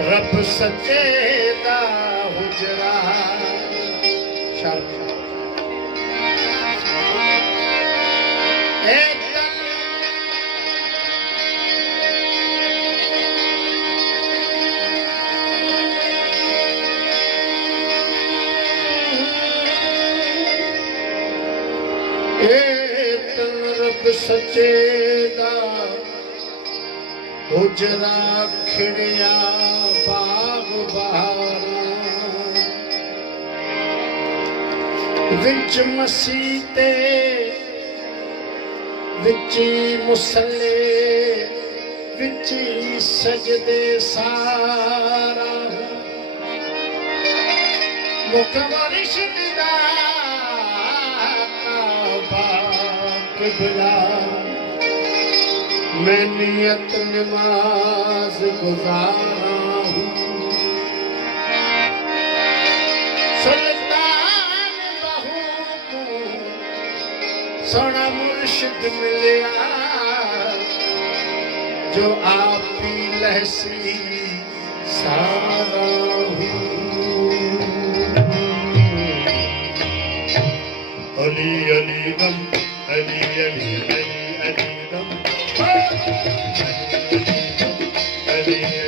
रब सच्चे दा हुजरा रब सच्चे दा हुजरा खिड़िया बाग बहारा विच मसीते विची मुसल्ले विची सजदे सारा मुकवरिश दा किबला मैं नियत नमाज गुजारा हूँ सुल्तान बहू को सोना मुर्शिद मिलया जो आप ही लहसी सारा हूँ अली अली दम अली अली अली अली दम अली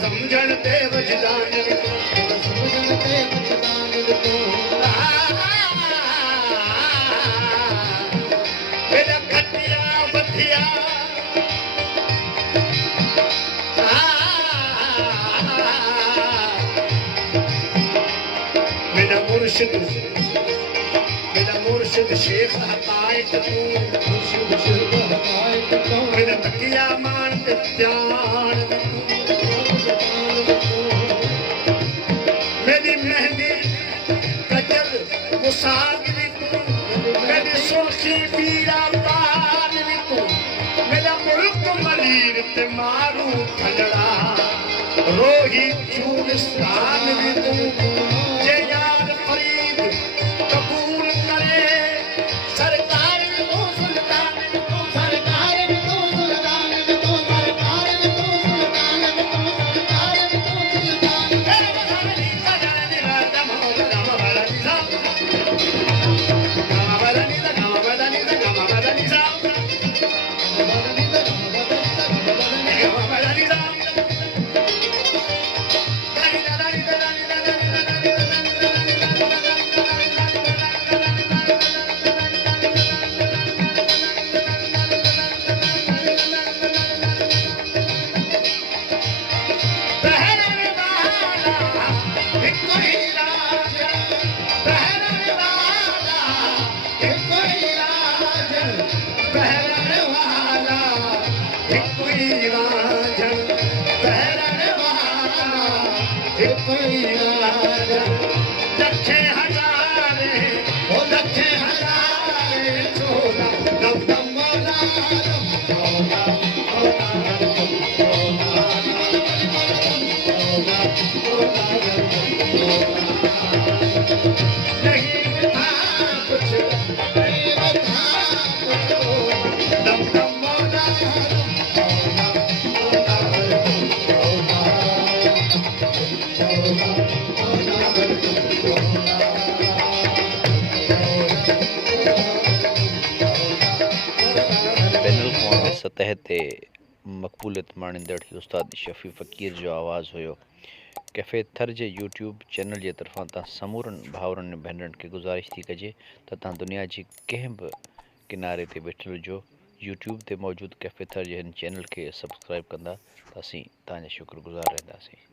समझण ते वजदा मेरा खटिया बधिया मेरा मुर्शिद शेख हकायत तू मेरा तकिया मान ते ध्यान मेरी मेहंदी कजल मुसाद भी तू मेरी सुर्खी पीरा पान भी तू मेरा मुल्क मलीर ते मारू खलड़ा रोही चूलिस्तान भी तू जे यार फरीद कबूल करे सरकार में तो सुल्तान में तो सरकार में तो सुल्तान में तो सरकार में तो सुल्तान में तो सरकार में तो सुल्तान मेरे बहाने सजन निरादम हो राम बरनी सा राम बरनी सा राम बरनी सा राम बरनी सा लखे हजारे छोला दम दम वाला नहीं था कुछ नहीं था कुछ दम दम वाला सतह ते मक़बूलियत माणींदड़ उस्ताद शफ़ी फ़क़ीर जो आवाज़ हुयो। कैफ़े थर जे यूट्यूब चैनल जे तरफ़ां तां समूरनि भाउरनि ऐं भेनरुनि खे गुज़ारिश थी कजे त तव्हां दुनिया जी कंहिं बि किनारे ते वेठल हुजो, यूट्यूब ते मौजूदु कैफ़े थर जे हिन चैनल खे सब्सक्राइब कंदा त असीं तव्हांजा शुक्रगुज़ार रहंदासीं।